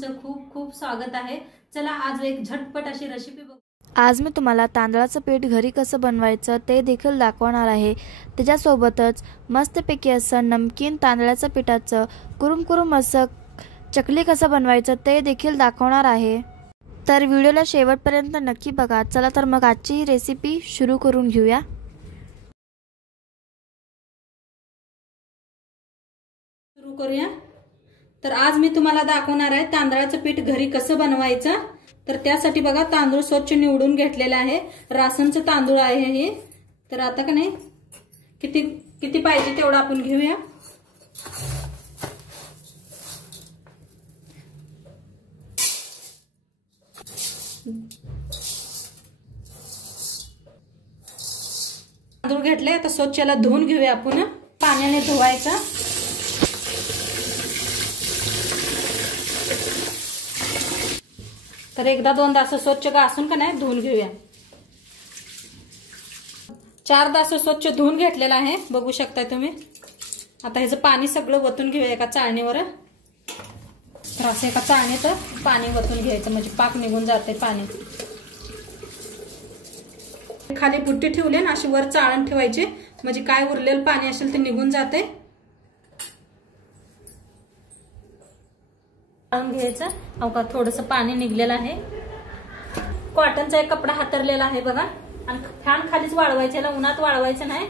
तुमचं खूप खूप स्वागत आहे। चला आज एक झटपट अशी रेसिपी बघू। आज मी तुम्हाला तांदळाचं पीठ घरी कसं बनवायचं ते देखील दाखवणार आहे। त्याच्यासोबतच मस्तपैकी असं नमकीन तांदळाचं पिठाचं कुरुम असं चकली कसं बनवायचं ते देखील दाखवणार आहे। तर व्हिडिओला शेवटपर्यंत नक्की बघा। चला तर मग आजची ही रेसिपी सुरू करून घेऊया। सुरू करूया। तर आज मी तुम्हाला दाखवणार आहे तांदळाचं पीठ घरी कसं बनवायचं। तर त्यासाठी बघा तांदूळ स्वच्छ निवडून घेतलेला आहे। रासनचं तांदूळ आहे हे। तर आता का नाही किती किती पाहिजे तेवढं आपण घेऊया। तांदूळ घेतले आता स्वच्छला धुवून घेऊया आपण। पाण्याने धुवायचा। तर एकदा दोनदा असं स्वच्छ घासून का नाही धुवून घेऊया। 4दा असं स्वच्छ धुवून घेतलेलं आहे, बघू शकता तुम्ही। आता ह्याचं पाणी सगळं वतून घेऊया एका चाळणीवर। तर असं एका चाळणीत पाणी वतून घ्यायचं म्हणजे पाक निघून जाते पाणी। खाली बुट्टी ठेवली ना अशी वर चाळण ठेवायची म्हणजे काय उरलेलं पाणी असेल ते निघून जाते। चाळून घ्यायचं। अवका थोडंसं पाणी निघलेलं आहे। कॉटनचा एक कपडा हातरलेला आहे बघा आणि फॅन खालीच वाळवायचं, याला उन्हात वाळवायचं नाही।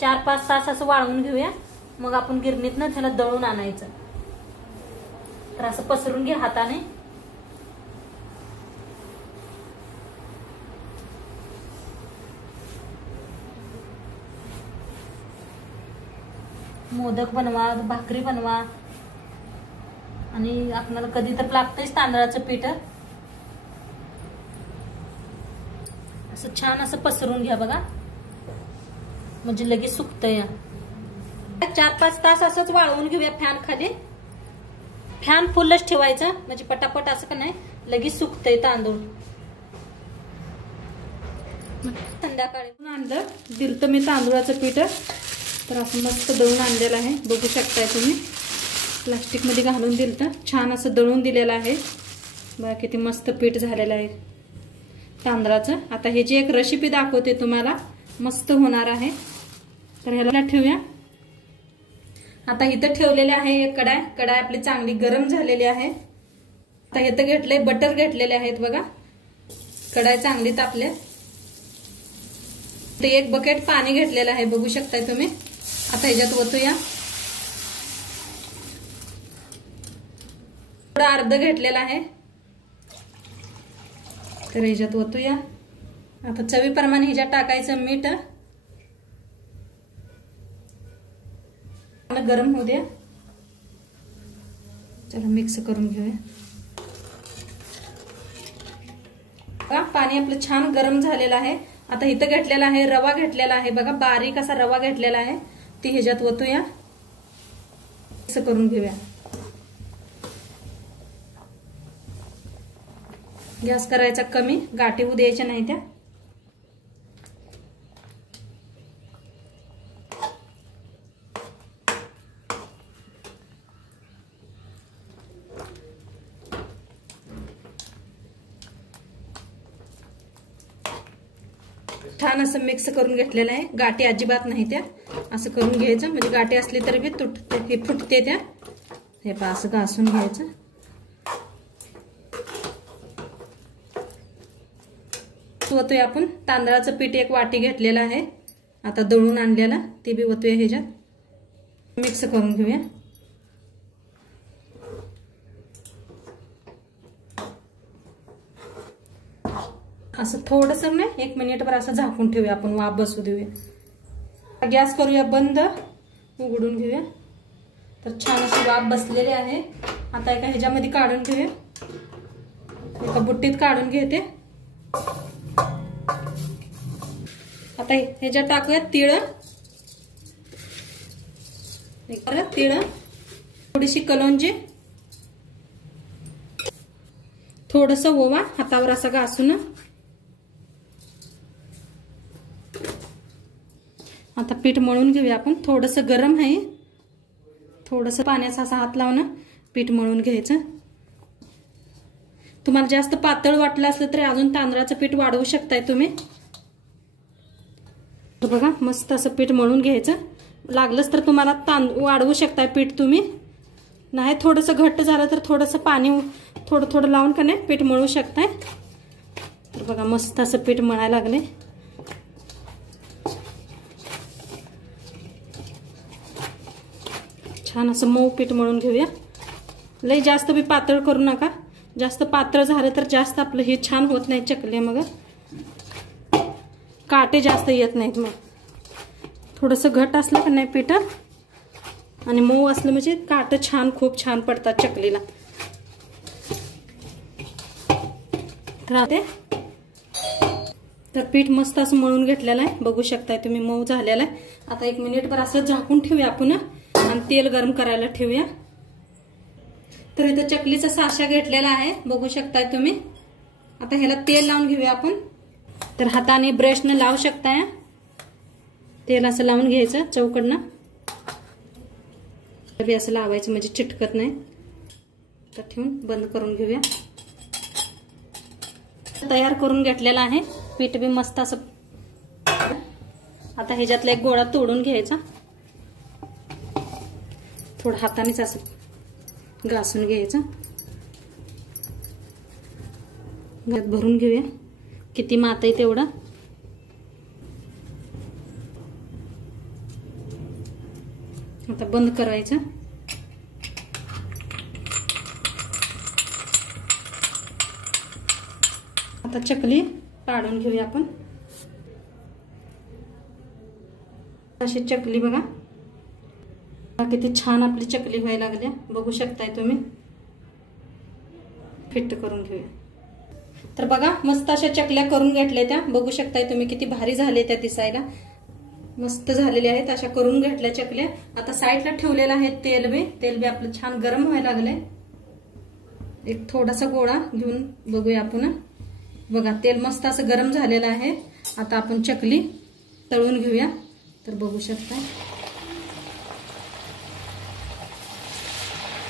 4-5 तास असं वाळवून घेऊया। मग आपण गिरणीतनं त्याला दळून आणायचं। तर असं पसरून घे हाताने। मोदक बनवा, भाकरी बनवा आणि आपल्याला कधी तर लागतंच तांदळाचं पीठ। असं छान असं पसरून घ्या बघा म्हणजे लगेच सुकतंय। 4-5 तास असंच वाळवून घेऊया फॅन खाली। फॅन फुलच ठेवायचं म्हणजे पटापट असं का नाही लगेच सुकतंय तांदूळ। संध्याकाळी आणलं दिलतं मी तांदूळाचं पीठ। तर असं मस्त दळून आणलेलं आहे, बघू शकताय तुम्ही। प्लास्टिक मध्ये घालून दिलतं, छान असं दळून दिलेलं आहे बघा। किती मस्त पीठ झालेलं आहे तांदळाचं। आता हे जी एक रेसिपी दाखवते तुम्हाला, मस्त होणार आहे। तर ह्याला ठेवूया। आता इथं ठेवलेले आहे एक कढाई आपली चांगली गरम झालेली आहे। आता इथं घेतले बटर घेतलेले आहेत बघा। कढाई चांगली तापले। ते एक बकेट पाणी घेतलेलं आहे, बघू शकताय तुम्ही। आता ह्याच्यात ओतूया। थोडं अर्ध घेतलेलं आहे तर ह्याच्यात ओतूया। आता चवीप्रमाणे ह्याच्यात टाकायचं मीठ। गरम होऊ द्या। चला मिक्स करून घेऊया। पाणी आपलं छान गरम झालेलं आहे। आता इथं घेतलेला आहे रवा घेतलेला आहे बघा, बारीक असा रवा घेतलेला आहे। ती ह्याच्यात ओतूया, मिक्स करून घेऊया। गॅस करायचा कमी, गाठी होऊ द्यायच्या नाही त्या। छान असं मिक्स करून घेतलेलं आहे, गाठी अजिबात नाही त्या। असं करून घ्यायचं म्हणजे गाठी असली तरी बी तुटते, हे फुटते त्या। हे पहा असं घासून घ्यायचं। ओतूया आपण तांदळाचं पीठ एक वाटी घेतलेलं आहे आता दळून आणलेला, ते बी ओतूया ह्याच्यात। मिक्स करून घेऊया। असं थोडंसं ना 1 मिनिटभर असं झाकून ठेवूया आपण, वाफ बसू देऊया। गॅस करूया बंद, उघडून घेऊया। तर छान अशी वाफ बसलेली आहे। आता एका ह्याच्यामध्ये काढून घेऊया, एका बुट्टीत काढून घेते। आता ह्याच्यात टाकूया तीळ, थोडीशी कलोंजी, थोडस ओवा हातावर असा घासून। आता पीठ मळून घेऊया आपण। थोडंसं गरम आहे, थोडंसं पाण्याचा असा हात लावून पीठ मळून घ्यायचं. तुम्हाला जास्त पातळ वाटलं असलं तरी अजून तांदळाचं पीठ वाढवू शकताय तुम्ही. बघा मस्त असं पीठ मळून घ्यायचं. लागलंच तर तुम्हाला वाढवू शकताय पीठ तुम्ही. नाही थोडंसं घट्ट झालं तर थोडंसं पाणी थोडं थोडं लावून का नाही पीठ मळू शकताय. तर बघा मस्त असं पीठ मळायला लागले. छान असं मऊ पीठ मळून घेऊया. लई जास्त बी पातळ करू नका. जास्त पातळ झालं तर जास्त आपलं हे छान होत नाही चकल्या. मग काटे जास्त येत नाहीत. मग थोडंसं घट असलं का नाही पीठ आणि मऊ असलं म्हणजे काटे छान खूप छान पडतात चकलीला. तर पीठ मस्त असं मळून घेतलेलं आहे. बघू शकताय तुम्ही मऊ झालेलं आहे. आता 1 मिनिटभर असं झाकून ठेवूया आपण आणि तेल गरम करायला ठेवूया. तर इथं चकलीचा साचा घेतलेला आहे. बघू शकताय तुम्ही. आता ह्याला तेल लावून घेऊया आपण. तर हाताने ब्रशने लावू शकताय. तेल असं लावून घ्यायचं चौकडनं. असं लावायचं म्हणजे चिटकत नाही. तर ठेवून बंद करून घेऊया. तयार करून घेतलेला आहे पीठ बी मस्त असं. आता ह्याच्यातला एक गोळा तोडून घ्यायचा. थोडं हातानेच असं घासून घ्यायचं. घरात भरून घेऊया. किती मात आहे तेवढं. आता बंद करायचं. आता चकली काढून घेऊया आपण. अशी चकली बघा किती छान आपली चकली व्हायला लागल्या. बघू शकताय तुम्ही. फिट करून घेऊया. तर बघा मस्त अशा चकल्या करून घेतल्या त्या. बघू शकताय तुम्ही किती भारी झाले त्या दिसायला. मस्त झालेल्या आहेत. अशा करून घेतल्या चकल्या. आता साईडला ठेवलेला आहे तेल बी आपलं छान गरम व्हायला लागलंय. एक थोडासा गोळा घेऊन बघूया आपण. बघा तेल मस्त असं गरम झालेलं आहे. आता आपण चकली तळून घेऊया. तर बघू शकता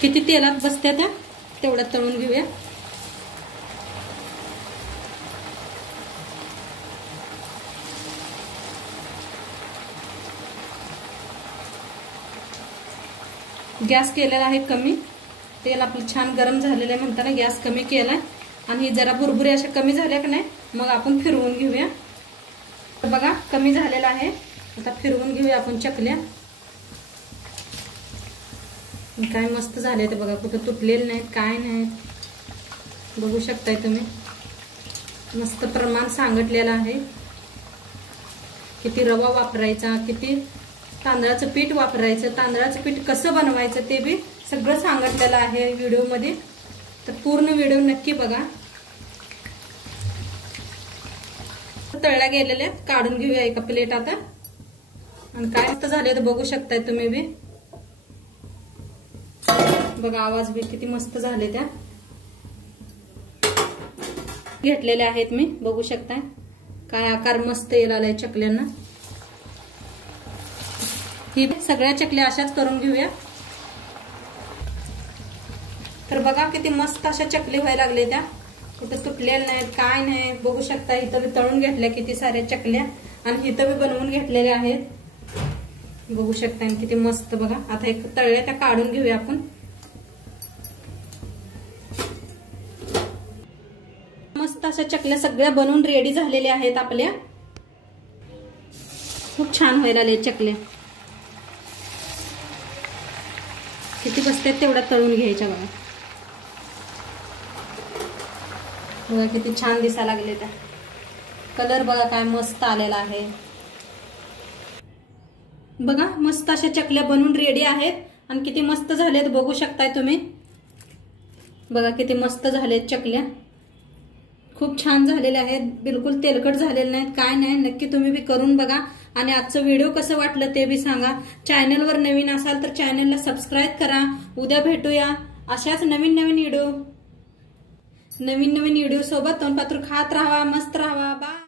किती तेलात बसत्या त्या. तेवढ्या तळून घेऊया. गॅस केलेला आहे कमी. तेल आपलं छान गरम झालेलं आहे म्हणताना गॅस कमी केलाय. आणि जरा बुरबुरी अशा कमी झाल्या का नाही मग आपण फिरवून घेऊया. बघा कमी झालेला आहे. आता फिरवून घेऊया आपण चकल्या. काय मस्त झाले ते बघा. कुठं तुटलेले नाहीत काय नाहीत. बघू शकताय तुम्ही. मस्त प्रमाण सांगितलेलं आहे. किती रवा वापरायचा, किती तांदळाचं पीठ वापरायचं, तांदळाचं पीठ कसं बनवायचं ते बी सगळं सांगितलेलं आहे व्हिडिओ मध्ये. तर पूर्ण व्हिडिओ नक्की बघा. तळल्या गेलेल्या काढून घेऊया एका प्लेट आता. आणि काय मस्त झाले तर बघू शकताय तुम्ही बी. बघा आवाज बी किती मस्त झाले त्या. घेतलेल्या आहेत मी. बघू शकताय काय आकार मस्त यायला आलाय चकल्यांना. ही सगळ्या चकल्या अशाच करून घेऊया. तर बघा किती मस्त अशा चकली व्हायला लागले त्या. कुठं तुटलेल्या नाहीत काय नाही. बघू शकता इथं बी तळून घेतल्या किती साऱ्या चकल्या. आणि इथं बी बनवून घेतलेल्या आहेत. बघू शकता किती मस्त. बघा आता एक तळल्या त्या काढून घेऊया आपण. मस्त अशा चकल्या सगळ्या बनवून रेडी झालेल्या आहेत आपल्या. खूप छान व्हायला लागले चकल्या. किती बसतात तेवढ्या तळून घ्यायच्या बघा. बघा किती छान दिसायला लागले त्या. कलर बघा काय मस्त आलेला आहे. बघा मस्त अशा चकल्या बनवून रेडी आहेत. आणि किती मस्त झालेत बघू शकताय तुम्ही. बघा किती मस्त झालेत चकल्या. खूप छान झालेल्या आहेत. बिलकुल तेलकट झालेले नाहीत काय नाही. नक्की तुम्ही बी करून बघा. आणि आजचं व्हिडिओ कसं वाटलं ते बी सांगा. चॅनलवर नवीन असाल तर चॅनलला सबस्क्राईब करा. उद्या भेटूया अशाच नवीन नवीन व्हिडिओ सोबत. तोंडपात्र खात राहा. मस्त राहा. बाय.